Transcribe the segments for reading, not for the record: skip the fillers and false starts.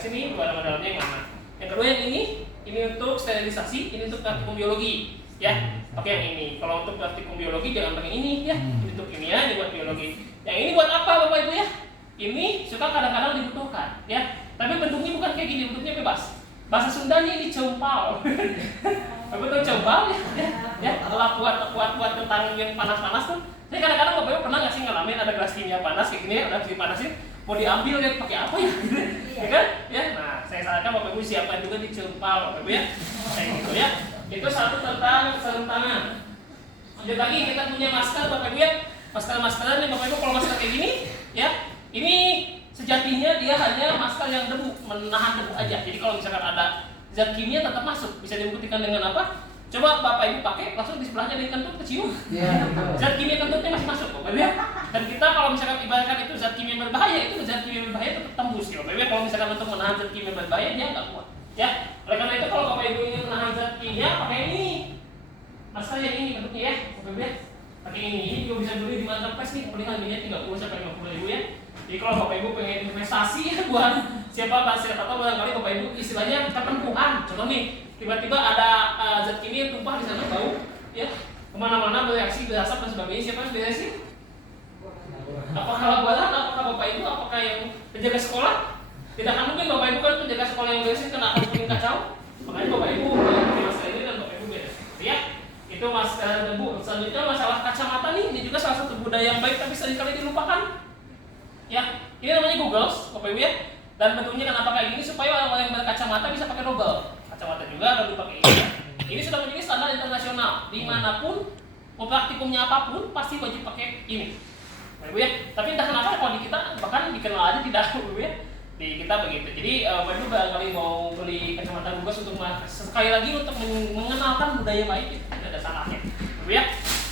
kasih nih barang dalamnya yang mana. Yang kedua yang ini untuk sterilisasi, ini untuk praktikum biologi ya. Oke, yang ini kalau untuk praktikum biologi jangan pakai ini ya. Ini untuk kimia, ini buat biologi. Yang ini buat apa Bapak Ibu ya? Ini suka kadang-kadang dibutuhkan ya. Tapi bentuknya bukan kayak gini, bentuknya bebas. Bahasa Sundanya ini cempal. Apa tuh cempal ya? Ya, adalah kuat tentang yang panas-panas tuh. Jadi kadang-kadang Bapak Ibu pernah nggak sih ngalamin ada gelas kimia panas kayak gini, ada gelas panasin, mau diambil ya pakai apa ya? Ya kan? Ya, nah saya sarankan Bapak Ibu siapkan juga di cempal Bapak Ibu ya. Kayak gitu ya. Itu satu tentang sarung tangan. Lanjut lagi kita punya masker Bapak Ibu ya. Masker-maskeran nih Bapak Ibu, kalau masker kayak gini ya, ini sejatinya dia hanya masker yang debu, menahan debu aja. Jadi kalau misalkan ada zat kimia tetap masuk, bisa dibuktikan dengan apa? Coba Bapak Ibu pakai, langsung di sebelahnya dari kentut kecium. Zat kimia kentutnya masih masuk Bapak Ibu ya. Dan kita kalau misalkan ibaratkan itu zat kimia berbahaya, itu zat kimia berbahaya tetap tembus ya Bapak Ibu. Kalau misalkan untuk menahan zat kimia berbahaya dia nggak kuat. Ya, oleh karena itu kalau Bapak Ibu ingin menahan zat kimia pakai ini. Masker yang ini bentuknya ya Bapak Ibu ya. Pakai ini juga bisa beli di marketplace nih, paling harganya 30 sampai 50 ribu ya. Jadi kalau Bapak Ibu pengen investasi ya buat siapa atau barangkali Bapak Ibu istilahnya ketempuhan. Contoh nih, tiba-tiba ada zat kimia yang tumpah di sana bau, ya kemana-mana bereaksi, berasap dan sebagainya. Siapa yang bereaksi? Apakah badan? Apakah Bapak Ibu? Apakah yang penjaga sekolah? Tidak akan mungkin Bapak Ibu kan penjaga sekolah yang bereaksi kena bikin kacau. Makanya Bapak Ibu pakai masker ini dan Bapak Ibu beres. Ya. Itu masker debu. Selanjutnya masalah kacamata nih, ini juga salah satu budaya yang baik tapi seringkali dilupakan. Ya, ini namanya goggles, Bapak Ibu ya. Dan bentuknya kenapa kayak gini supaya orang-orang yang berkacamata bisa pakai double. Kacamata juga kalau dipakai ini. Ini sudah menjadi standar internasional. Dimanapun, mau praktikumnya apapun pasti wajib pakai ini, Bapak Ibu ya. Tapi entah kenapa kalau di kita bahkan dikenal aja tidak, Bapak Ibu ya. Di kita begitu. Jadi Bapak Ibu barangkali mau beli kacamata goggles untuk sekali lagi untuk mengenalkan budaya baik, tidak ada salahnya. Bapak Ibu ya.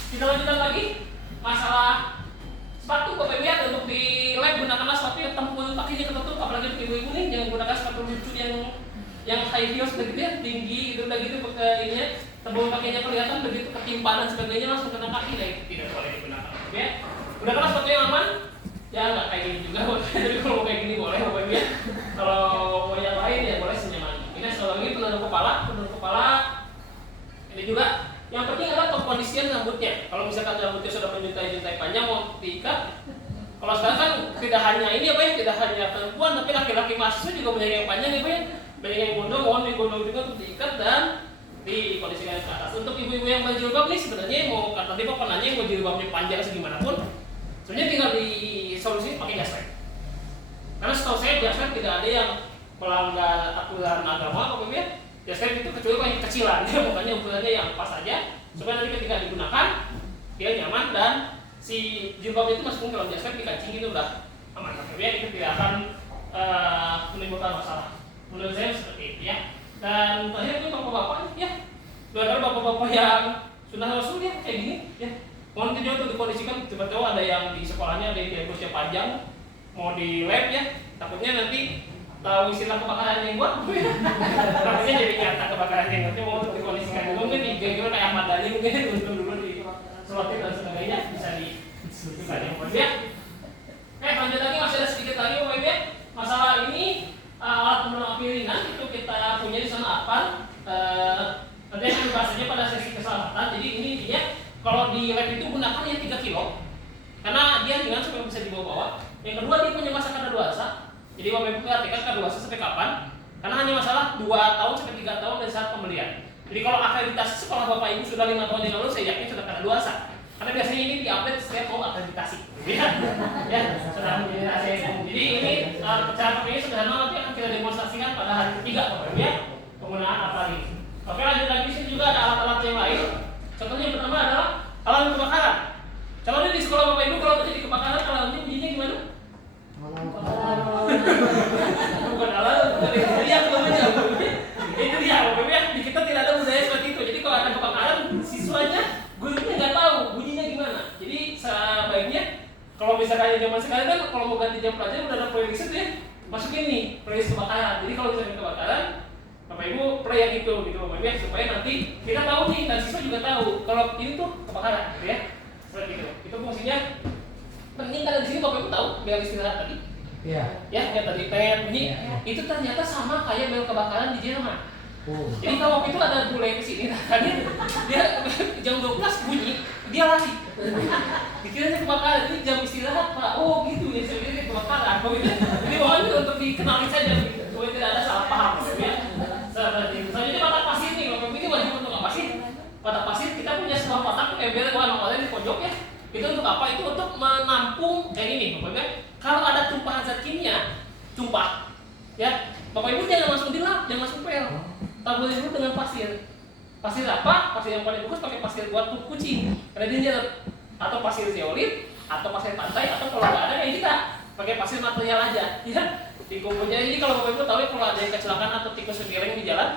Kita lanjutkan lagi masalah sepatu Bapak Ibu ya. Untuk di lab gunakanlah sepatu yang tempul kakinya ketutup, apalagi untuk ibu-ibu nih jangan gunakan sepatu lucu yang high heels begitu ya, tinggi gitu udah gitu ini tembul kakinya kelihatan begitu ketimpa dan sebagainya langsung kena kaki, nah itu tidak boleh digunakan. Bapak ya. Gunakanlah sepatu yang aman. Ya nggak kayak gini juga, jadi kalau mau kayak gini boleh Bapak Ibu ya. Kalau mau yang lain ya boleh senyaman. Ini sekali lagi penurun kepala. Ini juga yang penting adalah kondisian rambutnya. Kalau misalkan rambutnya sudah menjuntai panjang mau diikat. Kalau sekarang kan tidak hanya ini apa ya, tidak hanya perempuan tapi laki-laki mahasiswa juga banyak yang panjang ya Pak ya. Banyak yang gondong, mohon digondong juga untuk diikat dan dikondisikan ke atas. Untuk ibu-ibu yang berjilbab nih sebenarnya mau kata tadi Bapak nanya mau jilbabnya panjang segimanapun, sebenarnya tinggal di solusi pakai jas lab. Karena setahu saya jas lab tidak ada yang melanggar aturan agama Bapak ya. Jas lab itu kecuali yang kecilan, ya, makanya ukurannya yang pas saja supaya nanti ketika digunakan dia nyaman dan si jilbab itu meskipun kalau jas lab dikancing itu udah aman. Bapak ya, itu tidak akan menimbulkan masalah. Menurut saya seperti itu ya. Dan terakhir itu bapak-bapak ya, barangkali bapak-bapak yang sunnah rasul ya kayak gini ya. Mohon tidak untuk dikondisikan, coba tahu ada yang di sekolahnya ada yang kursusnya panjang mau di lab ya, takutnya nanti tahu istilah kebakaran yang buat takutnya jadi nyata kebakaran yang nanti mau untuk dikondisikan mungkin diganggil kayak Ahmad Dhani mungkin untuk dulu di selotin dan sebagainya bisa dibuka yang buat ya. Lanjut lagi masih ada sedikit lagi Bapak Ibu ya. Masalah ini alat penolong api ringan itu kita punya di sana apa? Nanti akan bahasanya pada sesi keselamatan. Jadi ini dia kalau di lab itu gunakan yang 3 kilo karena dia ringan supaya bisa dibawa-bawa. Yang kedua dia punya masa kadaluarsa. Jadi Bapak Ibu perhatikan kadaluarsa sampai kapan? Karena hanya masalah 2 tahun sampai 3 tahun dari saat pembelian. Jadi kalau akreditasi sekolah Bapak Ibu sudah 5 tahun yang lalu saya yakin sudah kadaluarsa. Karena biasanya ini diupdate setiap mau akreditasi. Ya, sudah akreditasi. Jadi ini cara pakainya sederhana nanti akan kita demonstrasikan pada hari ketiga Bapak Ibu ya. Penggunaan apa lagi? Oke, lanjut lagi di sini juga ada alat-alat yang lain. Contohnya yang pertama adalah alarm kebakaran. Contohnya di sekolah Bapak Ibu kalau terjadi kebakaran alarmnya bunyinya gimana? Bukan alarm, bukan teriak namanya. Itu dia Bapak Ibu ya. Di kita tidak ada budaya seperti itu. Jadi kalau ada kebakaran siswanya gurunya nggak tahu bunyinya gimana. Jadi sebaiknya kalau misalkan zaman sekarang kan kalau mau ganti jam pelajaran udah ada playlist ya. Masukin nih playlist kebakaran. Jadi kalau misalkan kebakaran Bapak Ibu play yang itu gitu Bapak Ibu ya, supaya nanti kita tahu nih dan siswa juga tahu kalau ini tuh kebakaran gitu ya. Seperti itu. Itu fungsinya penting karena di sini Bapak Ibu tahu biar istirahat tadi. Ya, yang tadi pen bunyi. Itu ternyata sama kayak bel kebakaran di Jerman. Jadi kalau waktu itu ada bule kesini, tadi dia jam 12 bunyi, dia lari. Dikiranya kebakaran, ini jam istirahat Pak. Oh gitu ya, sebenarnya kebakaran. Jadi mohon untuk dikenali saja, supaya tidak ada salah paham. Ya. Selanjutnya kotak pasir nih, Bapak ini wajib untuk apa sih? Kotak pasir kita punya sebuah kotak ember warna-warni di pojok ya. Itu untuk apa? Itu untuk menampung ini, Bapak Ibu. Kalau ada tumpahan zat kimia, tumpah, ya Bapak Ibu jangan langsung dilap, jangan langsung pel. Taburi dulu dengan pasir. Pasir apa? Pasir yang paling bagus pakai pasir buat kucing, karena dia nyerap. Atau pasir zeolit, atau pasir pantai, atau kalau nggak ada kayak kita pakai pasir material aja, ya. Dikumpulnya. Jadi kalau Bapak Ibu tahu kalau ada yang kecelakaan atau tikus miring di jalan,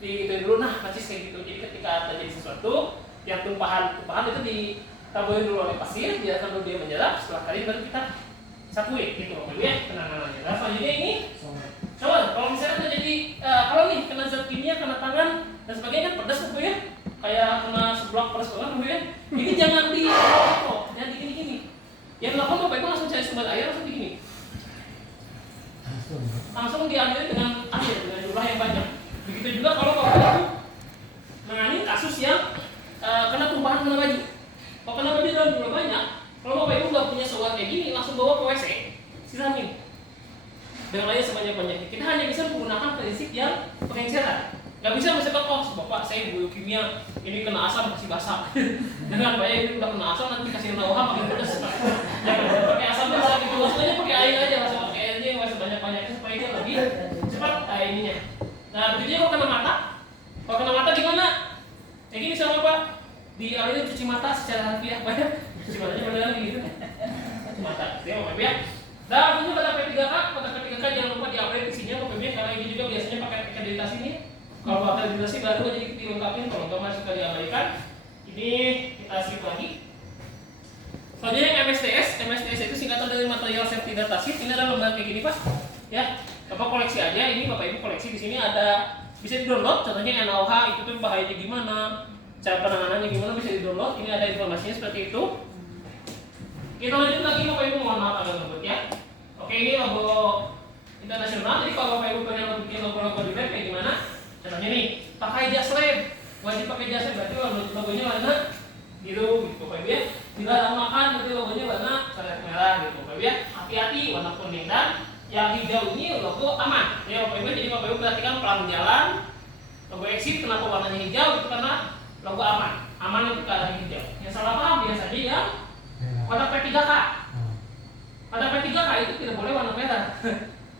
itu dulu nah pasti kayak gitu. Jadi ketika terjadi sesuatu yang tumpahan itu ditaburin dulu oleh pasir, dia sambil dia menyerap, setelah kali baru kita satuin gitu Bapak Ibu ya penanganannya. Nah selanjutnya ini coba kalau misalnya terjadi kalau nih kena zat kimia, kena tangan dan sebagainya kan pedas Bapak ya, kayak kena seblak pedas banget Bapak ya. Ini jangan di jangan gini. Yang dilakukan Bapak Ibu langsung cari sumber air, langsung begini. Langsung diambil dengan air dengan jumlah yang banyak. Begitu juga kalau Bapak Ibu menangani kasus yang kena tumpahan kena baju. Kalau kena baju dalam jumlah banyak, kalau Bapak Ibu nggak punya sewa kayak gini, langsung bawa ke WC, siramin dengan air sebanyak-banyaknya. Kita hanya bisa menggunakan prinsip yang pengenceran. Nggak bisa misalkan Bapak saya biokimia ini kena asam kasih basah. Dengan banyak ini udah kena asam nanti kasih nauha makin pedas. Jangan pakai asam basah gitu, maksudnya pakai air aja, langsung pakai airnya yang sebanyak-banyaknya supaya dia lebih cepat ininya. Nah begitu juga kalau kena mata. Kalau kena mata gimana? Kayak gini sama Pak, dialirin cuci mata secara harfiah, banyak cuci matanya benar gitu. Cuci mata, ya Bapak ya. Nah ini kotak P3K, kotak P3K jangan lupa diupdate isinya Bapak ya, karena ini juga biasanya pakai akreditasi ini. Kalau akreditasi baru aja dilengkapin, kalau nggak masuk ke diabaikan. Ini kita skip lagi. Selanjutnya MSTS, MSTS itu singkatan dari material safety data sheet. Ini adalah lembar kayak gini Pak, ya. Bapak koleksi aja, ini Bapak Ibu koleksi di sini ada bisa di-download. Contohnya NaOH itu tuh bahayanya gimana, cara penanganannya gimana bisa di-download. Ini ada informasinya seperti itu. Kita lanjut lagi Bapak Ibu, mohon maaf agak ngebut ya. Oke, ini logo internasional. Jadi kalau Bapak Ibu pengen bikin logo-logo di web kayak gimana? Contohnya nih, pakai jas lab. Wajib pakai jas lab, berarti logonya warna biru gitu Bapak Ibu ya. Dilarang makan, berarti logonya warna coret merah gitu Bapak Ibu ya. Hati-hati warna kuning, dan yang hijau ini logo aman ya Bapak Ibu. Jadi Bapak Ibu perhatikan pelang jalan, logo exit kenapa warnanya hijau, itu karena logo aman. Aman itu ke arah hijau. Yang salah paham biasanya ya kotak P3K. Kotak P3K itu tidak boleh warna merah,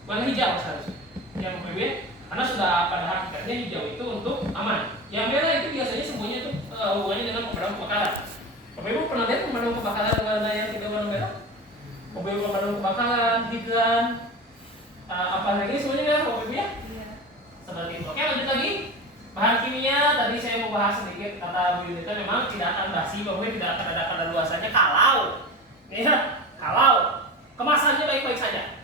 warna hijau seharusnya. Ya Bapak Ibu ya, karena sudah pada hakikatnya hijau itu untuk aman. Yang merah itu biasanya semuanya itu hubungannya dengan pemadam kebakaran. Bapak Ibu pernah lihat pemadam kebakaran warna yang tidak warna merah? Bapak Ibu pemadam kebakaran, hidran, apa lagi semuanya merah Bapak Ibu ya? Seperti itu. Oke lanjut lagi. Bahan kimia tadi saya mau bahas sedikit, kata Bu Yunita memang tidak akan basi, Bapak Ibu tidak akan ada kadaluarsanya kalau kemasannya baik-baik saja.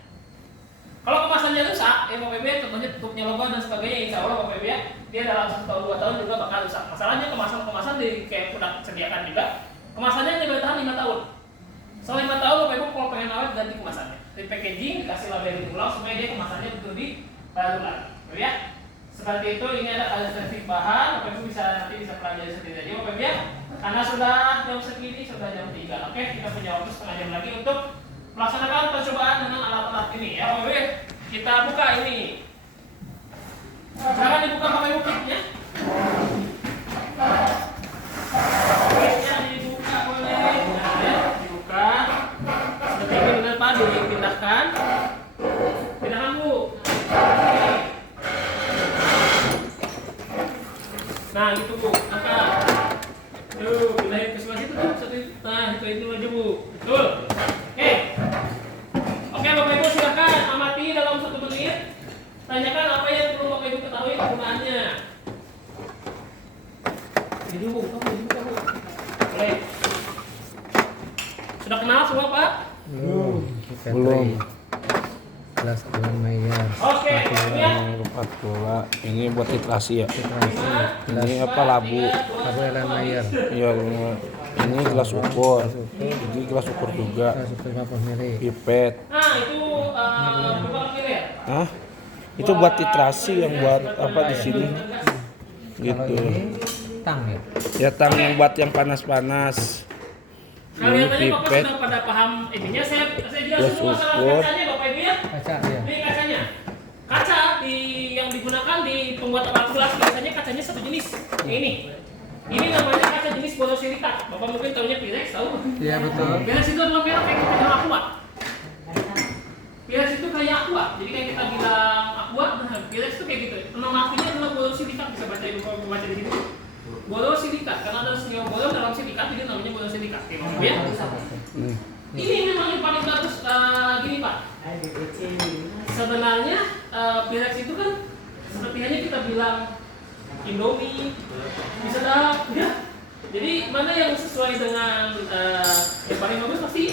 Kalau kemasannya rusak, Bapak Ibu contohnya tutupnya logam dan sebagainya, insya Allah Bapak Ibu ya, dia dalam 1 tahun 2 tahun juga bakal rusak. Masalahnya kemasan di kayak udah sediakan juga, kemasannya hanya bertahan 5 tahun. Setelah 5 tahun Bapak Ibu kalau pengen awet ganti kemasannya, di packaging dikasih label ulang supaya dia kemasannya betul di baru lagi, ya. Seperti itu. Ini ada karakteristik bahan, Bapak Ibu nanti bisa pelajari sendiri aja Bapak Ibu ya. Karena sudah jam segini, sudah jam 3. Oke, kita punya waktu setengah jam lagi untuk melaksanakan percobaan dengan alat-alat ini ya Bapak Ibu. Kita buka ini. Jangan dibuka Bapak Ibu kitnya. Kitnya dibuka boleh. Nah, ya, dibuka. Seperti ini benar Pak, dipindahkan. Pindahkan Bu. Nah gitu Bu, angkat. Tuh, pindahin ke sebelah situ tuh. Nah, itu aja Bu. Betul. Oke. Oke Bapak Ibu silakan amati dalam 1 menit. Tanyakan apa yang perlu Bapak Ibu ketahui penggunaannya. Ini Bu, kamu Bu. Boleh. Sudah kenal semua Pak? Belum. Kelas Alan Mayer. Oke, ya. Ini buat titrasi ya. Ini apa labu? Labu Alan Mayer. Iya, ini gelas ukur. Jadi gelas ukur juga. Gelas ukur 50 ml. Pipet. Nah, itu berapa kilo ya? Hah? Itu buat titrasi yang buat apa di sini? Gitu. Ini tang ya. Ya tang yang buat yang panas-panas. Ini Kalian tanya Bapak pipet. sudah pada paham ininya, saya jelasin Terus semua masalah ukur. kacanya Bapak Ibu ya. Kaca ya. Ini kacanya. Kaca yang digunakan di pembuatan alat gelas biasanya kacanya satu jenis. Yang ini. Ini namanya kaca jenis borosilikat. Bapak mungkin tahunya Pirex, tahu? Iya betul. Pirex itu adalah merek yang kita bilang aqua. Pirex itu kayak aqua. Jadi kayak kita bilang aqua, nah Pirex itu kayak gitu. Nama aslinya adalah borosilikat. Bisa baca Ibu kalau baca di sini. Borosilikat karena ada senyawa boron dalam silikat, jadi namanya borosilikat. Ya. Ini memang yang paling bagus gini Pak. Sebenarnya Pirex itu kan seperti hanya kita bilang Indomie, bisa dah, ya. Jadi mana yang sesuai dengan yang paling bagus pasti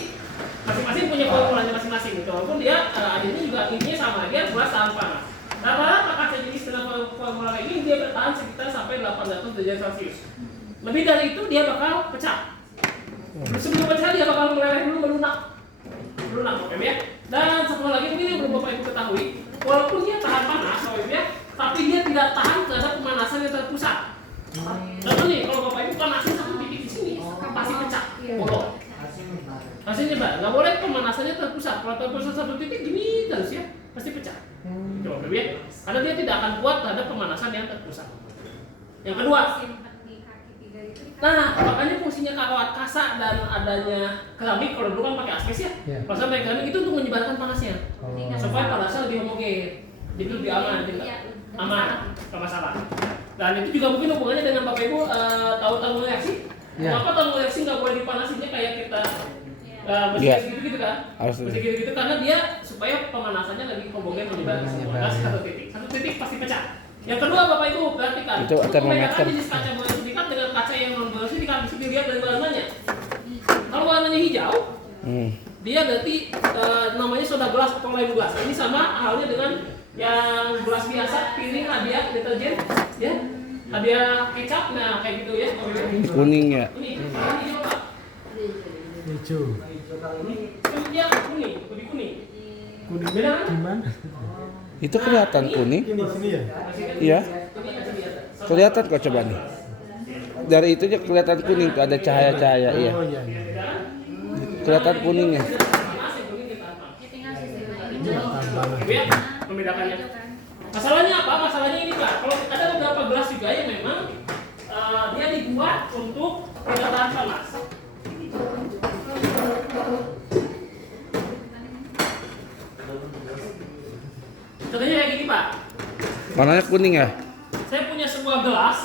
masing-masing punya formulanya masing-masing gitu. Walaupun dia akhirnya juga intinya sama, dia gelas tahan panas. Rata-rata kaca jenis dengan formula ini dia bertahan sekitar sampai 800 derajat Celcius. Lebih dari itu dia bakal pecah. Sebelum pecah dia bakal meleleh dulu, melunak, oke ya. Dan satu lagi ini yang belum Bapak Ibu ketahui, walaupun dia tahan panas, ya, tapi dia tidak tahan terhadap pemanasan yang terpusat. Contoh nih, kalau Bapak Ibu panasin satu titik di sini, pasti pecah, bolong. Hasilnya Mbak, nggak boleh pemanasannya terpusat. Kalau terpusat satu titik gini terus ya, pasti pecah. Coba ya, karena dia tidak akan kuat terhadap pemanasan yang terpusat. Yang kedua, nah makanya fungsinya kawat kasak dan adanya keramik, kalau dulu kan pakai asbes ya. Kalau sampai keramik itu untuk menyebarkan panasnya, supaya panasnya lebih homogen, jadi lebih aman, nggak masalah. Dan itu juga mungkin hubungannya dengan Bapak Ibu tahu tabung reaksi. Kenapa tabung reaksi nggak boleh dipanasinnya kayak kita bersih gitu kan? Bersih gitu karena dia supaya pemanasannya lebih homogen menyebar ke semua. Satu titik pasti pecah. Yang kedua Bapak Ibu perhatikan, itu untuk membedakan jenis kaca borosilikat dengan kaca yang non borosilikat bisa dilihat dari warnanya. Kalau warnanya hijau, dia berarti namanya soda gelas atau lem gelas. Ini sama halnya dengan yang gelas biasa, piring, hadiah, deterjen, ya, hadiah kecap, nah kayak gitu ya. Kuning ya. Ini hijau Pak. Hijau. Ini kuning, lebih kuning. Beda kan? Gimana? Itu kelihatan kuning. Ini sini ya. Iya. Kelihatan kok coba nih. Dari itu aja kelihatan kuning tuh ada cahaya-cahaya iya. Oh iya. Kelihatan kuningnya. Ya, membedakannya. Masalahnya apa? Masalahnya ini Pak. Kalau ada beberapa gelas juga yang memang dia dibuat untuk tidak tahan panas. Contohnya kayak gini Pak. Warnanya kuning ya? Saya punya sebuah gelas.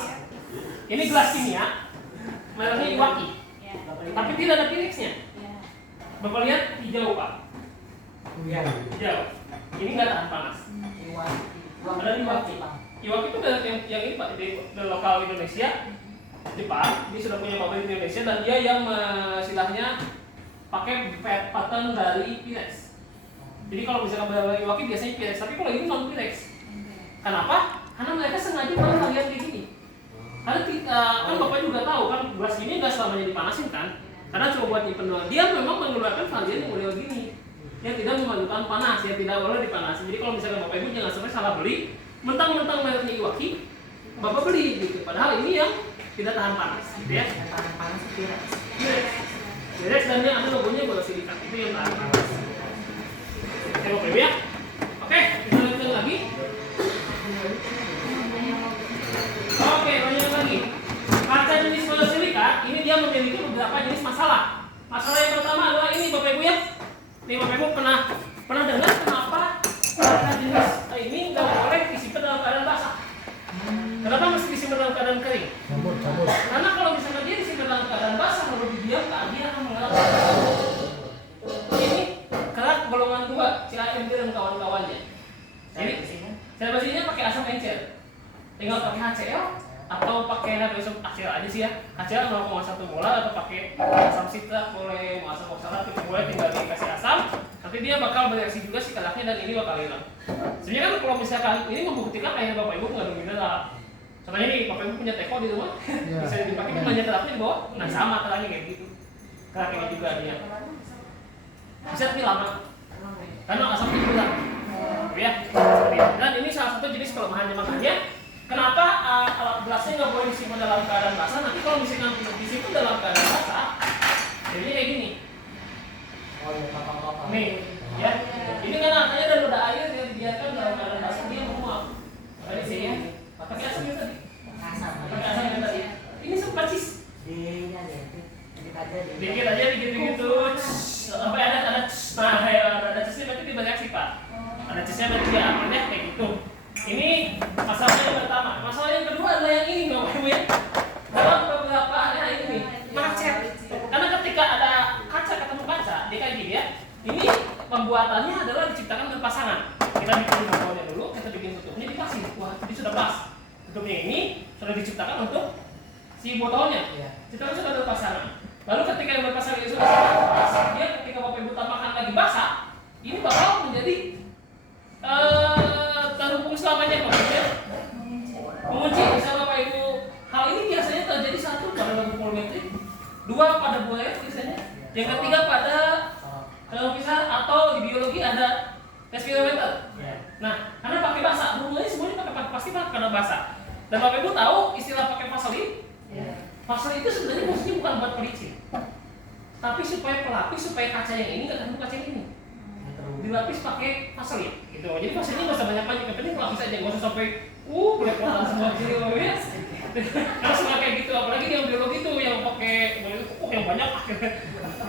Ini gelas kimia. Mereknya Iwaki. Tapi tidak ada Pirexnya. Bapak lihat hijau Pak. Hijau. Ini nggak tahan panas. Ada Iwaki. Iwaki itu merek yang ini Pak, di lokal Indonesia. Jepang. Dia sudah punya pabrik di Indonesia dan dia yang istilahnya pakai pattern dari Pirex. Jadi kalau misalkan berada Iwaki biasanya Pirex, tapi kalau ini non Pirex. Kenapa? Karena mereka sengaja buat kalian kayak gini. Karena kan Bapak juga tahu kan gelas ini nggak selamanya dipanasin kan? Karena cuma buat nyimpen doang. Dia memang mengeluarkan varian yang model gini, yang tidak memadukan panas, yang tidak boleh dipanasin. Jadi kalau misalkan Bapak Ibu jangan sampai salah beli, mentang-mentang mereknya Iwaki, Bapak beli gitu. Padahal ini yang tidak tahan panas, gitu ya. Tahan panas Pirex. Pirex dan yang ada logonya borosilikat itu yang tahan panas. Oke Bapak Ibu ya. Oke, kita lanjutkan lagi. Oke, lanjut lagi. Kaca jenis borosilikat ini dia memiliki beberapa jenis masalah. Masalah yang pertama adalah ini Bapak Ibu ya. Nih Bapak Ibu pernah dengar kenapa kaca jenis ini nggak boleh disimpan dalam keadaan basah? Kenapa mesti disimpan dalam keadaan kering? Cabut. Karena kalau misalkan dia disimpan dalam keadaan basah lalu didiamkan, dia akan mengalami ini kerak golongan 2, CAMD dan kawan-kawannya. Jadi saya pastinya pakai asam encer. Tinggal pakai HCl atau pakai natrium HCl aja sih ya. HCl 0,1 molar atau pakai asam sitrat boleh, mau asam oksalat itu boleh, tinggal dikasih asam. Nanti dia bakal bereaksi juga si keraknya dan ini bakal hilang. Sebenarnya kan kalau misalkan ini membuktikan akhirnya Bapak Ibu mengandung mineral. Contohnya nih, Bapak Ibu punya teko di rumah, bisa dipakai belanja keraknya di bawah, nah sama keraknya kayak gitu. Kerak ini juga dia. Bisa tapi lama. karena asapnya hilang. Ya, dan ini salah satu jenis kelemahannya, makanya kenapa alat gelasnya nggak boleh disimpan dalam keadaan basah. Nanti kalau misalkan disimpan dalam keadaan basah, jadinya kayak gini. Nih, ya, ini kan artinya dan udah air yang dibiarkan dalam keadaan basah dia menguap. Tadi sih ya, pakai asapnya tadi. Pakai asapnya tadi. Ini sempat cis. Dikit aja gitu. Sampai ada nah ada cisnya berarti dibalik sifat. Ada cisnya berarti ya amannya kayak gitu. Ini masalah yang pertama. Masalah yang kedua adalah yang ini Bapak Ibu ya. Dalam beberapa hari ini macet. Karena ketika ada kaca ketemu kaca, dia kayak gini ya. Ini pembuatannya adalah diciptakan berpasangan. Kita bikin botolnya dulu, kita bikin tutupnya dipasang. Wah, ini sudah pas. Tutupnya ini sudah diciptakan untuk si botolnya. Kita sudah berpasangan. Lalu ketika yang berpasangan itu sudah pas, dia ketika Bapak Ibu tambahkan lagi basah, ini bakal menjadi terhubung selamanya Bapak Ibu ya. Mengunci bisa Bapak Ibu. Hal ini biasanya terjadi satu pada lampu volumetrik, dua pada buaya biasanya, yang ketiga pada pisah atau di biologi ada tes kilometer. Nah, karena pakai basah, rulanya semuanya pasti pakai basah. Dan Bapak Ibu tahu istilah pakai vaselin? Pasal itu sebenarnya maksudnya bukan buat pelicin, tapi supaya pelapis supaya kaca yang ini nggak ketemu kaca yang ini. Dilapis pakai vaselin, gitu. Jadi vaselinnya nggak usah banyak-banyak, yang penting pelapis aja, nggak usah sampai belepotan semua di sini loh ya. Karena semua kayak gitu, apalagi yang biologi tuh yang pakai yang banyak,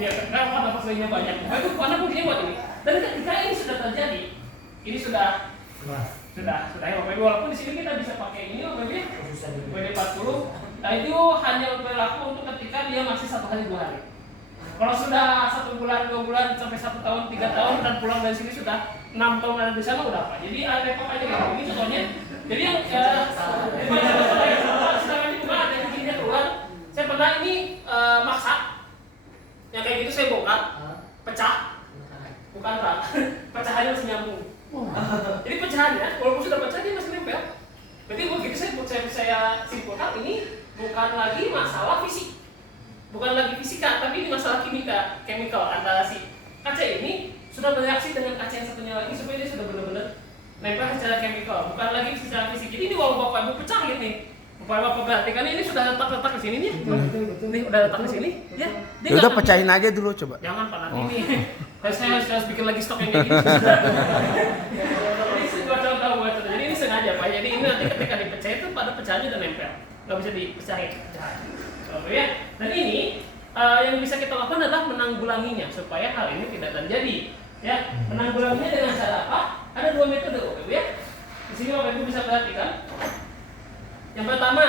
ya karena warna vaselinnya banyak. Nah, itu warna putihnya buat ini. Dan ketika ini sudah terjadi, ini sudah ya Bapak Ibu, walaupun di sini kita bisa pakai ini Bapak Ibu, WD-40. Nah itu hanya berlaku untuk ketika dia masih 1 hari 2 hari. Kalau sudah 1 bulan, 2 bulan, sampai 1 tahun, 3 tahun dan pulang dari sini sudah 6 tahun ada di sana udah apa? Jadi repot aja gitu. Ini contohnya. Jadi yang sedangkan itu ada yang bikinnya keluar. Saya pernah ini maksa. Yang kayak gitu saya bongkar, pecah, bukan rak, pecahannya masih nyambung. Jadi pecahannya, walaupun sudah pecah dia masih nempel. Berarti begitu saya simpulkan ini bukan lagi masalah fisik, bukan lagi fisika, tapi ini masalah chemical antara si kaca ini sudah bereaksi dengan kaca yang satunya lagi supaya dia sudah benar-benar nempel secara chemical, bukan lagi secara fisik. Jadi ini walau Bapak Ibu pecah nih, Bapak perhatikan ini sudah letak di sini nih, nih udah letak di sini, ya. Ya udah pecahin aja dulu coba. Jangan Pak nanti nih, saya harus bikin lagi stok yang kayak gini. Jadi ini sengaja Pak. Jadi ini nanti ketika dipecah itu pada pecahannya udah nempel, nggak bisa dipecahin. Ya. Dan ini yang bisa kita lakukan adalah menanggulanginya supaya hal ini tidak terjadi. Ya, menanggulanginya dengan cara apa? Ada 2 metode Bapak Ibu ya. Di sini Bapak Ibu bisa perhatikan. Yang pertama,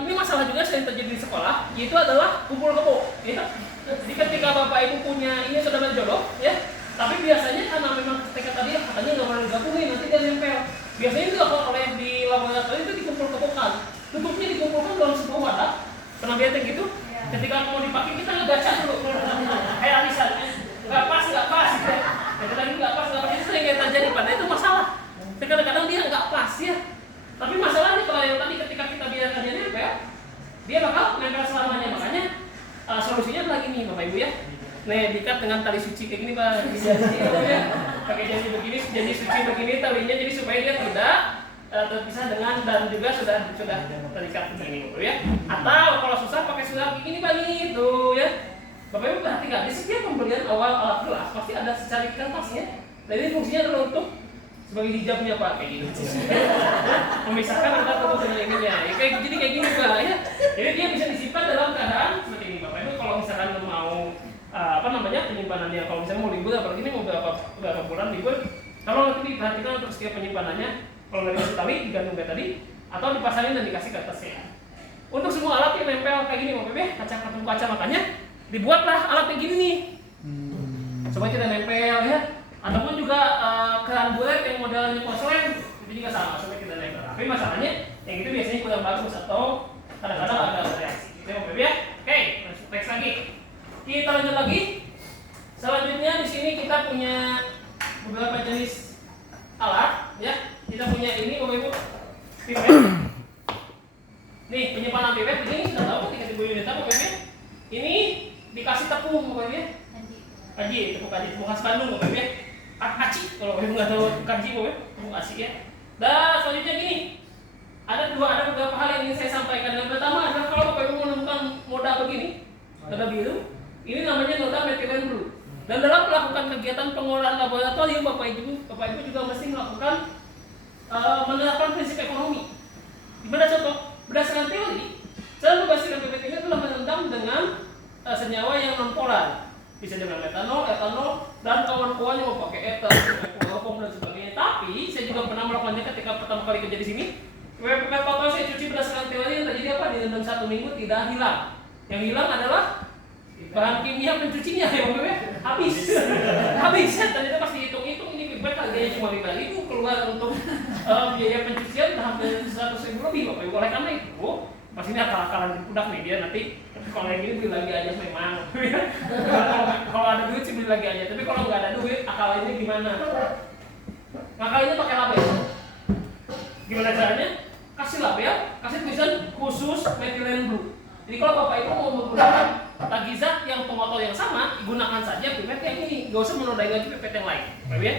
ini masalah juga sering terjadi di sekolah, yaitu adalah kumpul kebo. Ya. Jadi ketika Bapak Ibu punya ini sudah berjodoh, ya. Tapi biasanya karena memang ketika tadi katanya nggak boleh digabungin, nanti dia nempel. Biasanya itu oleh di laboratorium itu dikumpul-kumpulkan, tutupnya dikumpulkan dalam sebuah wadah. Pernah lihat yang gitu? Ketika mau dipakai kita ngebaca dulu, kayak alisan, nggak pas. Jadi lagi nggak pas, itu sering yang terjadi. Pada itu masalah. Kadang-kadang dia nggak pas ya. Tapi masalahnya kalau yang tadi ketika kita biarkan dia nempel, dia bakal nempel selamanya. Makanya solusinya adalah gini Bapak Ibu ya. Nah, diikat dengan tali suci kayak gini Pak. Pakai janji begini, janji suci begini talinya, jadi supaya dia tidak terpisah dengan dan juga sudah terikat begini Bapak ya. Atau kalau susah pakai surat kayak gini Pak gitu ya. Bapak Ibu perhatikan di setiap pembelian awal alat gelas pasti ada secari kertasnya. Dan ini fungsinya adalah untuk sebagai hijabnya Pak kayak gitu. Memisahkan antara tubuh dengan ininya. Ya, jadi kayak gini Pak ya. Jadi dia bisa disimpan dalam keadaan seperti ini Bapak Ibu. Kalau misalkan mau penyimpanannya, kalau misalnya mau libur apalagi ini mau berapa bulan libur, kalau nanti diperhatikan untuk setiap penyimpanannya, kalau nggak dikasih tali digantung kayak tadi atau dipasangin dan dikasih kertasnya. Untuk semua alat yang nempel kayak gini Bapak Ibu, ketemu kaca, makanya dibuatlah alat kayak gini nih supaya tidak nempel ya. Ataupun juga keran bulet yang modelnya porselen itu juga sama supaya tidak nempel. Tapi masalahnya yang itu biasanya kurang bagus atau kadang-kadang ada reaksi. Itu Bapak Ibu ya. Oke, next lagi. Kita lanjut lagi. Selanjutnya di sini kita punya beberapa jenis alat, ya. Kita punya ini, Bapak Ibu, pipet. Nih penyimpanan pipet ini sudah tahu 3000 unit Bapak Ibu. Ini dikasih tepung Bapak Ibu. Kaji, tepung khas Bandung Bapak Ibu. aci kalau Bapak Ibu nggak tahu kanji aci ya. Dan selanjutnya gini, ada beberapa hal yang ingin saya sampaikan. Yang pertama adalah kalau Bapak Ibu menemukan noda begini, noda biru, ini namanya noda metilen blue. Dan dalam melakukan kegiatan pengolahan laboratorium, Bapak Ibu juga mesti melakukan menerapkan prinsip ekonomi. Gimana contoh? Berdasarkan teori, sel basilan pipet ini telah merendam dengan senyawa yang non polar, bisa dengan metanol, etanol, dan kawan-kawan yang memakai ether, kloroform dan sebagainya. Tapi saya juga pernah melakukannya ketika pertama kali kerja di sini. Pipet kotor saya cuci berdasarkan teori yang terjadi apa? Direndam 1 minggu tidak hilang. Yang hilang adalah bahan kimia pencucinya ya Bapak ya, habis ya. Ternyata pas dihitung-hitung ini pipet harganya cuma 5.000, keluar untuk biaya pencucian hampir 100.000 lebih Bapak Ibu. Oleh karena itu pas ini akal-akalan di budak nih dia nanti kalau yang ini beli lagi aja memang kalau ada duit sih beli lagi aja, tapi kalau nggak ada duit akal ini gimana? Akal ini pakai label. Gimana caranya? Kasih label, kasih tulisan khusus metilen blue. Jadi kalau Bapak Ibu mau menggunakan zat yang pengotor yang sama, gunakan saja pipet yang ini, nggak usah menodai lagi pipet yang lain, Bapak ya?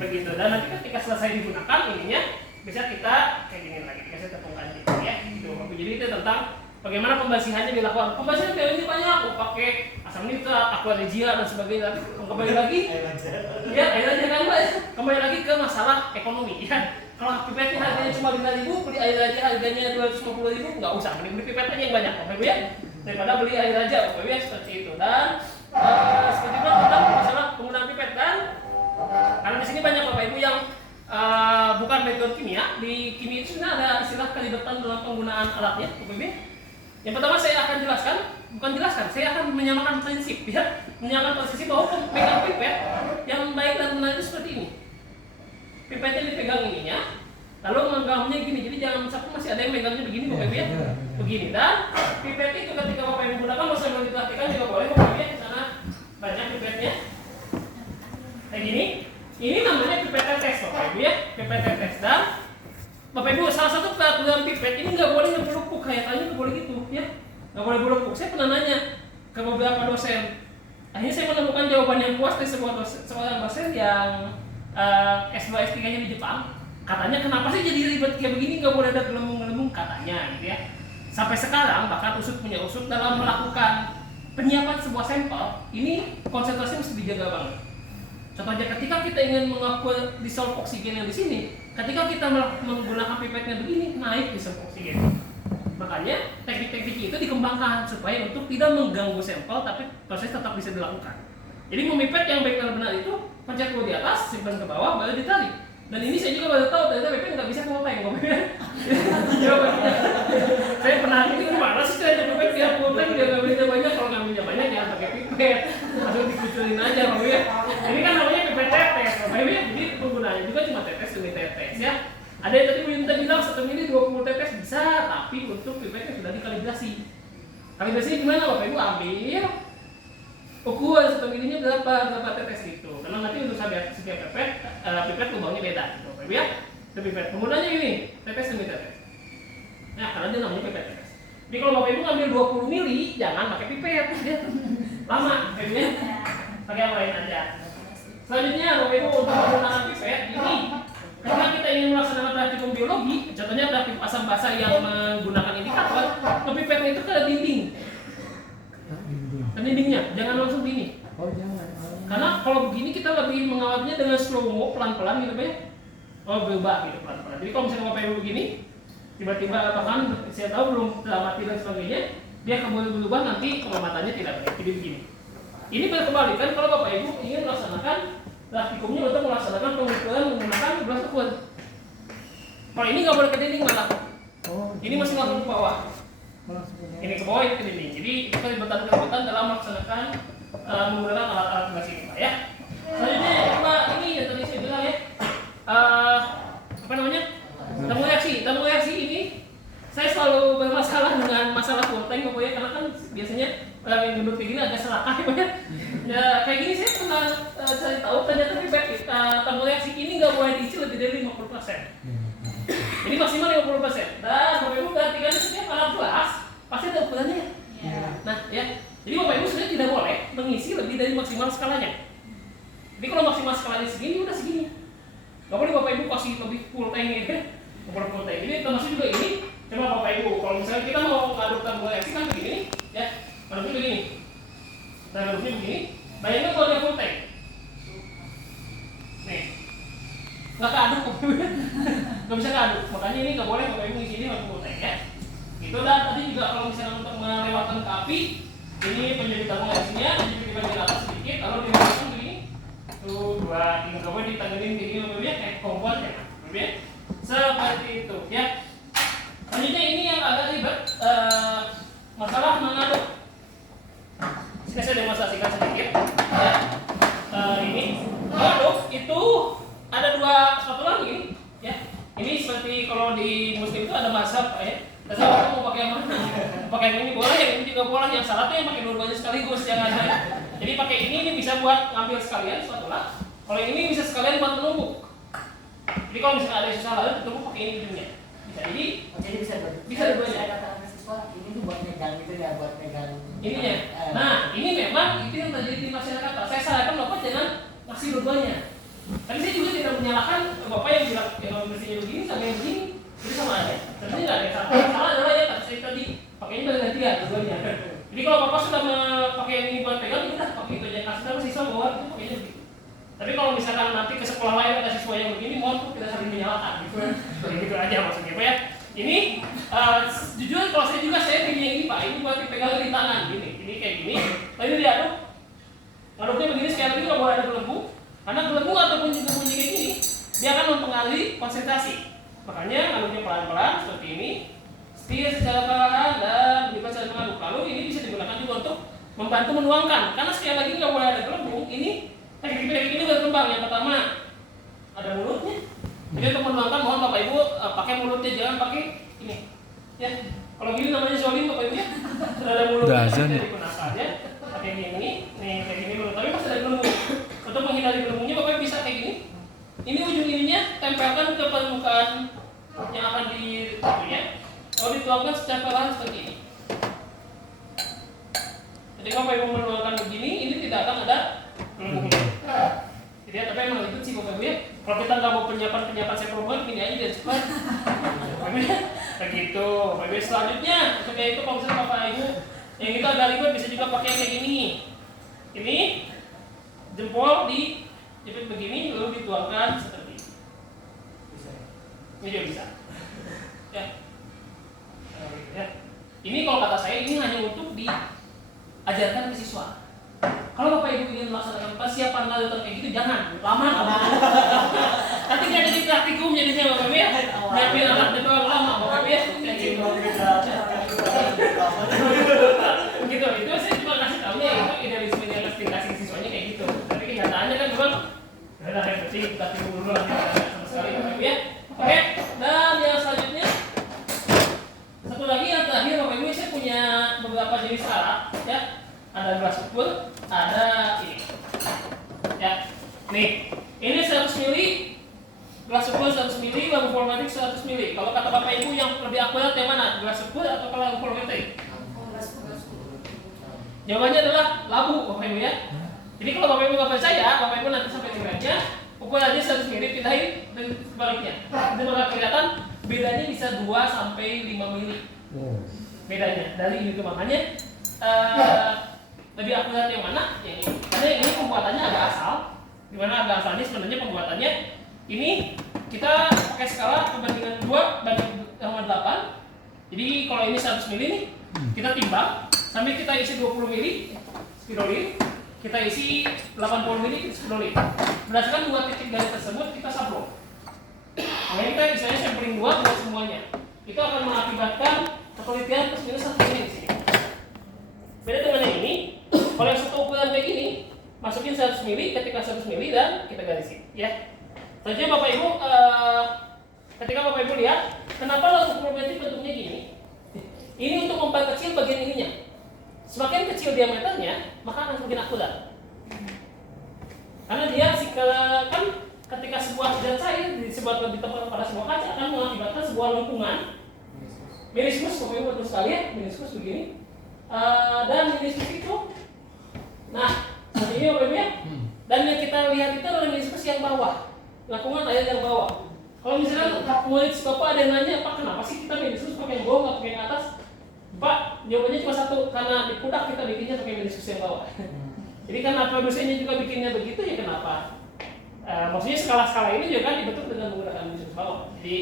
Begitu. Dan nanti ketika selesai digunakan ininya bisa kita kayak gini lagi, dikasih tepung kanji ya. Gitu. Jadi itu tentang bagaimana pembersihannya dilakukan. Pembersihan teorinya banyak, pakai asam nitrat, aqua regia dan sebagainya. Kembali lagi, ya air aja kan Mbak. Kembali lagi ke masalah ekonomi ya. Kalau pipetnya harganya cuma 5.000, beli air aja harganya 250.000, nggak usah, mending beli pipet aja yang banyak, Bapak Ibu ya. Daripada beli air aja, Bapak Ibu ya, seperti itu. Dan seperti itu tentang masalah penggunaan pipet. Dan karena di sini banyak Bapak Ibu yang bukan metode kimia, di kimia itu sebenarnya ada istilah kelibetan dalam penggunaan alatnya, Bapak Ibu. Yang pertama saya akan saya akan menyamakan prinsip ya, menyamakan prinsip bahwa pemegang pipet yang baik dan benar itu seperti ini. Pipetnya dipegang ininya, lalu mengganggunya gini, jadi jangan sampai masih ada yang megangnya begini Bapak Ibu ya, begini. Dan pipet itu ketika Bapak Ibu gunakan, mau saya diperhatikan juga boleh Bapak Ibu ya, di sana banyak pipetnya kayak gini. Ini namanya pipet tetes Bapak Ibu ya, pipet tetes. Dan Bapak Ibu salah satu peraturan pipet ini nggak boleh ngebelupuk, kayaknya nggak boleh gitu ya, nggak boleh belupuk. Saya pernah nanya ke beberapa dosen, akhirnya saya menemukan jawaban yang puas dari seorang dosen yang S2 S3-nya di Jepang. Katanya kenapa sih jadi ribet kayak begini, nggak boleh ada gelembung-gelembung katanya gitu ya. Sampai sekarang bahkan usut punya usut dalam melakukan penyiapan sebuah sampel ini konsentrasi mesti dijaga banget. Contohnya ketika kita ingin mengukur dissolve oksigen yang di sini, ketika kita menggunakan pipetnya begini naik dissolve oksigen. Makanya teknik-teknik itu dikembangkan supaya untuk tidak mengganggu sampel tapi proses tetap bisa dilakukan. Jadi memipet yang baik dan benar itu pencet dulu di atas, simpan ke bawah, baru ditarik. Dan ini saya juga baru tahu ternyata pipet nggak bisa full-tank, saya pernah ini gimana sih caranya pipet biar full-tank, dia ngambilnya banyak, kalau ngambilnya banyak jangan pakai pipet, langsung dikucilin aja Bapak ya. Ini kan namanya pipet tetes, Bapak ya. Jadi penggunaannya juga cuma tetes demi tetes ya. Ada yang tadi minta bilang 1 mili 20 tetes bisa, tapi untuk pipetnya sudah dikalibrasi. Kalibrasinya gimana Bapak Ibu? Ambil ukuran 1 milinya berapa tetes gitu. Karena nanti untuk setiap pipet lubangnya beda gitu. Bapak Ibu ya. Itu pipet. Penggunanya ini tetes demi tetes. Nah, karena dia namanya pipet tetes. Jadi kalau Bapak Ibu ngambil 20 mili, jangan pakai pipet ya. Lama pipetnya. Pakai yang lain aja. Selanjutnya Bapak Ibu untuk menggunakan pipet ini, ketika kita ingin melaksanakan praktikum biologi, contohnya praktikum asam basa yang menggunakan indikator, pipetnya itu ke dinding. Dindingnya, jangan langsung gini. Oh jangan. Karena kalau begini kita lebih mengawatnya dengan slow mo, pelan-pelan gitu Pak ya. Oh berubah gitu pelan-pelan. Jadi kalau misalnya Bapak Ibu begini, tiba-tiba bahkan saya tahu belum mati dan sebagainya, dia kemudian berubah nanti matanya tidak baik. Jadi begini. Ini berkebalikan kalau Bapak Ibu ingin melaksanakan praktikumnya untuk melaksanakan pengukuran menggunakan gelas ukur. Kalau ini nggak boleh ke dinding malah. Ini masih langsung ke bawah. Ini ke bawah, ini ke dinding. Jadi itu kelibetan dalam melaksanakan menggunakan alat-alat gelas ini Pak ya. Selanjutnya Pak, ini yang tadi saya bilang ya, apa namanya, tamu reaksi ini saya selalu bermasalah dengan masalah full tank Bapak ya, karena kan biasanya orang yang gendut kayak gini agak serakah Pak ya. Ya kayak gini saya pernah cari tahu ternyata pipet tamu reaksi ini nggak boleh diisi lebih dari 50%. Ini maksimal 50%. Dan Bapak Ibu perhatikan setiap alat gelas pasti ada ukurannya. Nah ya, jadi Bapak Ibu sebenarnya tidak boleh mengisi lebih dari maksimal skalanya. Jadi kalau maksimal skalanya segini udah segini. Gak boleh Bapak Ibu kasih lebih full tank gitu. Nggak full tank. Ini termasuk juga ini. Cuma Bapak Ibu kalau misalnya kita mau ngaduk tabung reaksi kan begini, ya. Ngaduknya begini. Nah ngaduknya begini. Bayangkan kalau dia full tank. Nih. Nggak keaduk, nggak bisa keaduk. Makanya ini nggak boleh Bapak Ibu di sini waktu full tank ya. Itu dan tadi juga kalau misalnya untuk melewatkan ke api, ini penjepit tabung reaksinya, penjepit di bagian atas sedikit, lalu dimasukkan begini. Tuh, 2, 3, nggak boleh ditanggalin kayak gini Bapak Ibu ya, kayak kompor ya, Bapak Ibu ya. Seperti itu ya. Selanjutnya ini yang agak ribet, masalah mengaduk. Sini saya demonstrasikan sedikit. Ya. Ini mengaduk itu ada 2 spatula ini, ya. Ini seperti kalau di muslim itu ada mazhab ya. Terserah kamu mau pakai yang mana. Pakai yang ini boleh, yang ini juga boleh. Yang salah tuh yang pakai dua-duanya sekaligus, jangan ya. Jadi pakai ini bisa buat ngambil sekalian spatula. Kalau yang ini bisa sekalian buat menumbuk. Jadi kalau misalnya ada yang susah lalu ditumbuk pakai ini ujungnya. Bisa jadi bisa dua-duanya. Ini tuh buat megang gitu ya, buat megang Ininya. Nah, ini memang itu yang terjadi di masyarakat. Saya sarankan Bapak jangan ngasih dua-duanya. Tadi saya juga tidak menyalahkan Bapak yang bilang kalau mesinnya begini sama yang begini itu sama aja. Sebenarnya nggak ada yang salah. Yang salah adalah ya saya tadi pakainya bergantian dua-duanya. Jadi kalau Bapak sudah pakai yang ini buat pegang, udah pakai itu aja. Kasih tahu siswa bahwa itu pakainya begitu. Tapi kalau misalkan nanti ke sekolah lain ada siswa yang begini, mohon kita saling menyalahkan. Gitu aja maksudnya Pak ya. Ini jujur kalau saya juga saya pilih yang ini Pak. Ini buat dipegang di tangan gini. Ini kayak gini. Lalu diaduk. Aduknya begini sekali lagi nggak boleh ada belenggu. Karena belenggu ataupun juga bunyi kayak gini, dia akan mempengaruhi konsentrasi. Makanya aduknya pelan-pelan seperti ini. Setir secara perlahan dan berikan secara mengaduk. Lalu ini bisa digunakan juga untuk membantu menuangkan. Karena sekali lagi nggak boleh ada belenggu. Ini teknik-teknik ini berkembang. Yang pertama ada mulutnya. Jadi untuk menuangkan mohon Bapak Ibu pakai mulutnya, jangan pakai ini. Ya, kalau gini namanya zolim Bapak Ibu ya. Sudah ada mulutnya bisa digunakan ya. Pakai gini, nih kayak gini dulu. Tapi masih ada belenggu. Untuk menghindari belenggunya Bapak Ibu bisa kayak gini. Ini ujung ininya tempelkan ke permukaan yang akan di ya. Kalau dituangkan secara perlahan seperti ini. Jadi kalau Bapak Ibu menuangkan begini, ini tidak akan ada belenggunya. Jadi tapi emang itu sih Bapak Ibu ya. Kalau kita nggak mau penyiapan saya promosi, ini aja dan cepat. Begitu. Bapak Ibu selanjutnya, kayak itu kalau misalnya Bapak Ibu yang itu agak ribet bisa juga pakai kayak gini. Ini jempol di jepit begini lalu dituangkan seperti ini. Ini juga bisa. Ya. Ya. Ini kalau kata saya ini hanya untuk diajarkan ke siswa. Kalau Bapak Ibu ingin melaksanakan persiapan ngadukan kayak gitu jangan lama. Nanti nggak jadi praktikum jadinya Bapak Ibu ya. Nyiapin anak di bawah lama Bapak Ibu ya. Kayak gitu. Gitu. Itu saya cuma kasih tahu ya itu idealisme yang harus dikasih siswanya kayak gitu. Tapi kenyataannya kan memang ada yang penting kita tunggu dulu lah sama sekali Bapak Ibu ya. Oke. Dan yang selanjutnya satu lagi yang terakhir Bapak Ibu saya punya beberapa jenis alat ya. Ada gelas ukur, ada ini. Ya. Nih, ini 100 ml, gelas ukur 100 ml, lampu volummetrik 100 ml. Kalau kata Bapak Ibu yang lebih akurat yang mana? Gelas ukur atau lampu volummetrik? Jawabannya adalah lampu Bapak Ibu ya. Jadi kalau Bapak Ibu nggak percaya, Bapak Ibu nanti sampai di meja, ukur aja 100 ml, pindahin dan sebaliknya. Itu bakal kelihatan bedanya bisa 2 sampai 5 ml. Bedanya dari itu makanya lebih akurat yang mana? Yang ini. Karena ini pembuatannya agak asal. Dimana agak asalnya sebenarnya pembuatannya ini kita pakai skala perbandingan 2 banding 8. Jadi kalau ini 100 ml nih, kita timbang sambil kita isi 20 ml spirulin, kita isi 80 ml spirulin. Berdasarkan 2 titik dari tersebut kita sablon. Makanya kita istilahnya sampling 2 buat semuanya. Itu akan mengakibatkan ketelitian plus minus 1 ml di sini. Beda dengan yang ini, kalau yang satu ukuran kayak gini, masukin 100 ml, ketika 100 ml dan kita garisin, ya. Selanjutnya Bapak Ibu, ketika Bapak Ibu lihat, kenapa lampu volummetrik bentuknya gini? Ini untuk memperkecil bagian ininya. Semakin kecil diameternya, maka akan semakin akurat. Karena dia kan ketika sebuah zat cair disebar lebih tepat pada sebuah kaca akan mengakibatkan sebuah lengkungan. Meniskus, Bapak Ibu betul sekali ya, meniskus begini. Dan meniskus itu, nah seperti ini Bapak Ibu ya, Dan yang kita lihat itu adalah meniskus yang bawah, lengkungan air yang bawah. Kalau misalnya murid Bapak ada yang nanya, Pak kenapa sih kita meniskus pakai yang bawah nggak pakai yang atas? Pak, jawabannya cuma satu, karena di pundak kita bikinnya pakai meniskus yang bawah. Jadi kenapa dosennya juga bikinnya begitu ya kenapa? Maksudnya skala-skala ini juga kan dibentuk dengan menggunakan meniskus bawah. Jadi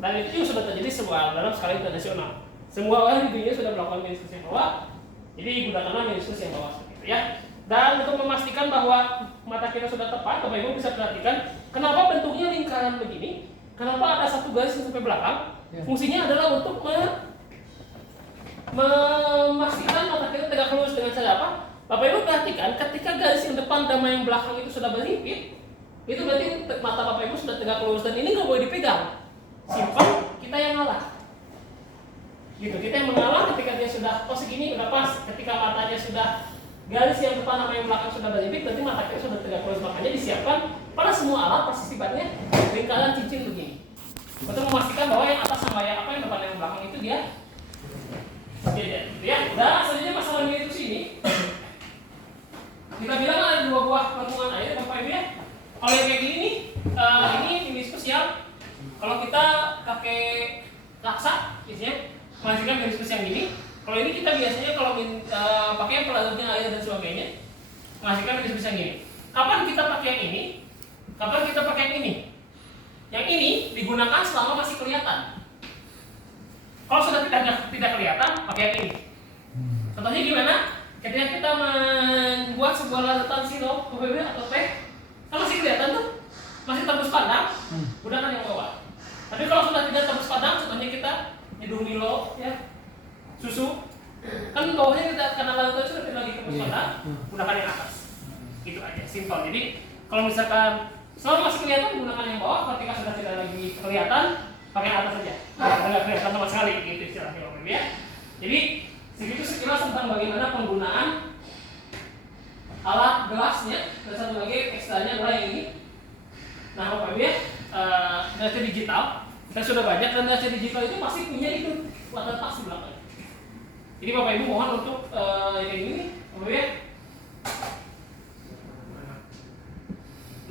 dan itu juga sudah terjadi dalam skala internasional. Semua orang di dunia sudah melakukan meniskus yang bawah. Jadi gunakanlah meniskus yang bawah seperti itu ya. Dan untuk memastikan bahwa mata kita sudah tepat, Bapak Ibu bisa perhatikan kenapa bentuknya lingkaran begini. Kenapa ada satu garis yang sampai belakang? Fungsinya adalah untuk memastikan mata kita tegak lurus dengan cara apa? Bapak Ibu perhatikan ketika garis yang depan dan yang belakang itu sudah berhimpit, itu berarti mata Bapak Ibu sudah tegak lurus dan ini nggak boleh dipegang. Simpan, kita yang ngalah. Gitu, kita yang mengalah ketika dia sudah segini udah pas. Ketika matanya sudah garis yang depan sama yang belakang sudah berhimpit, berarti mata kita sudah tegak lurus. Makanya disiapkan pada semua alat pasti sifatnya lingkaran cincin begini. Untuk memastikan bahwa yang atas sama yang yang depan yang belakang itu dia beda. Ya, dan selanjutnya masalah meniskus ini kita bilang ada dua buah lengkungan air, Bapak Ibu ya. Kalau yang kayak gini nih, ini meniskus yang kalau kita pakai raksa, biasanya menghasilkan meniskus yang gini. Kalau ini kita biasanya kalau pakai yang pelarutnya air dan sebagainya, menghasilkan meniskus yang gini. Kapan kita pakai yang ini? Kapan kita pakai yang ini? Yang ini digunakan selama masih kelihatan. Kalau sudah tidak kelihatan, pakai yang ini. Contohnya gimana? Ketika kita membuat sebuah larutan sirup, atau teh, kan masih kelihatan tuh, masih tembus pandang, gunakan yang bawah. Tapi kalau sudah tidak tembus pandang, contohnya kita nyeduh Milo, ya, susu, kan bawahnya kita karena larutan sudah tidak lagi tembus pandang, gunakan yang atas. Itu aja, simpel. Jadi kalau misalkan selama masih kelihatan, gunakan yang bawah. Ketika sudah tidak lagi kelihatan, pakai yang atas saja. Tidak kelihatan sama sekali, gitu istilahnya, ya. Jadi segitu sekilas tentang bagaimana penggunaan alat gelasnya. Dan satu lagi ekstranya adalah yang ini. Nah, Bapak Ibu ya, data digital kita sudah banyak, dan data digital itu pasti punya itu waterpass di belakang. Jadi Bapak Ibu mohon untuk yang ini, Bapak Ibu ya.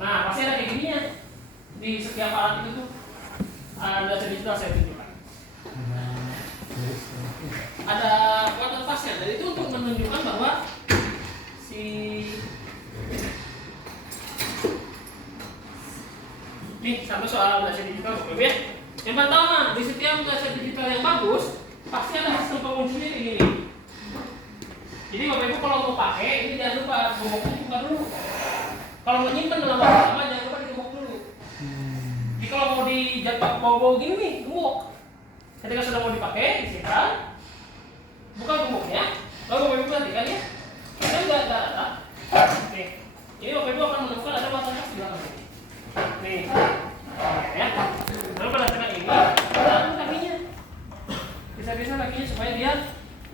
Nah, pasti ada kayak gininya di setiap alat itu tuh data digital saya tunjukkan. Ada waterpassnya, dan itu untuk menunjukkan bahwa nih satu soal data digital Bapak Ibu ya. Yang pertama, di setiap data digital yang bagus pasti ada sistem penguncinya ini. Jadi Bapak Ibu kalau mau pakai ini jangan lupa gemboknya buka dulu. Kalau mau nyimpen dalam waktu lama jangan lupa digembok dulu. Jadi kalau mau dijatuh bau-bau gini nih, gembok. Ketika sudah mau dipakai, disimpan, buka gemboknya. Lalu Bapak Ibu perhatikan ya, ini enggak ada. Nih, ini Bapak Ibu akan menemukan ada waterpass di belakang ini. Nih, ya. Lalu perhatikan ini, dan kakinya. Bisa-bisa kakinya supaya dia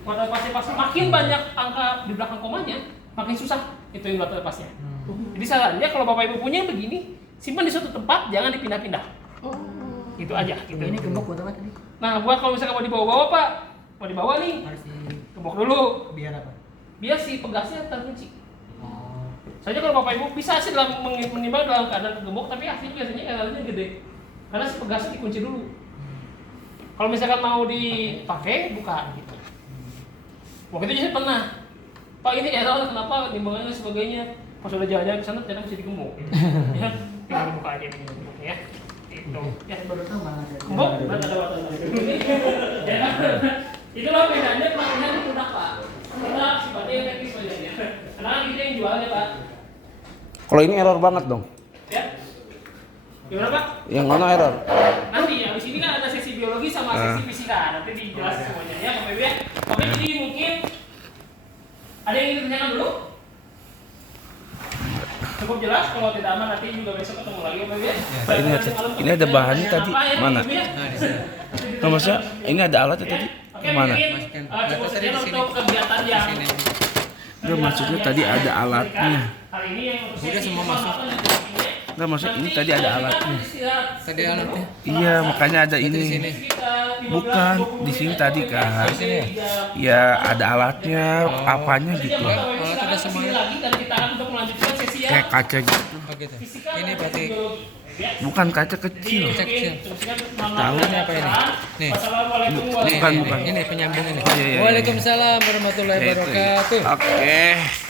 waterpassnya pasti makin banyak angka di belakang komanya, makin susah itu yang waterpassnya. Jadi sarannya kalau Bapak Ibu punya yang begini, simpan di suatu tempat, jangan dipindah-pindah. Itu aja. Gitu. Ini gembok buat apa tadi? Nah, buat kalau misalkan mau dibawa-bawa Pak, mau dibawa nih, Harus gembok dulu. biar apa? Biar si pegasnya terkunci. Soalnya kalau Bapak Ibu bisa sih dalam menimbang dalam keadaan gembok, tapi aslinya biasanya errornya gede. Karena si pegasnya dikunci dulu. Kalau misalkan mau dipakai, buka gitu. Waktu itu saya pernah, Pak ini error kenapa nimbangannya sebagainya. Pas udah jalan-jalan ke sana ternyata masih digembok. Ya, tinggal dibuka aja ini gemboknya ya. Itu. Ya baru tahu malah ada. Gembok, berarti ada waterpass. Ya. Itulah bedanya pelatihan di pundak Pak. Kita sifatnya yang teknis sebenarnya. Karena kita yang jualnya Pak. Kalau ini error banget dong. Ya. Gimana Pak? Yang mana error? Nanti habis ini kan ada sesi biologi sama sesi fisika. Nanti dijelasin semuanya ya Bapak Ibu ya. Oke, jadi mungkin ada yang ingin ditanyakan dulu? Cukup jelas, kalau tidak aman nanti juga besok ketemu lagi Bapak Ibu ya. Ini ada bahannya tadi. Apa ya, Mana? Ibu ya? Nah, maksudnya ini ada alatnya tadi. Oke, Mana? mungkin cukup sekian untuk kegiatan yang Enggak, maksudnya tadi ada alatnya. hari ini yang untuk Udah semua masuk. Enggak, maksud ini tadi ada alatnya. Tadi alatnya. Iya, makanya ada ini. Bukan, di sini tadi kan. Ya, ada alatnya, apanya gitu. Alatnya udah semuanya. Dan kita akan untuk melanjutkan sesi kayak kaca gitu. Oh gitu. fisika Ini dan berarti biologi. Ya. Bukan kaca kecil. Kaca kecil. Tahu ini apa ini? Nih. Wassalamualaikum Bukan, bukan. Ini penyambung ini. Iya, iya, iya. Waalaikumsalam warahmatullahi Itu. wabarakatuh. Oke.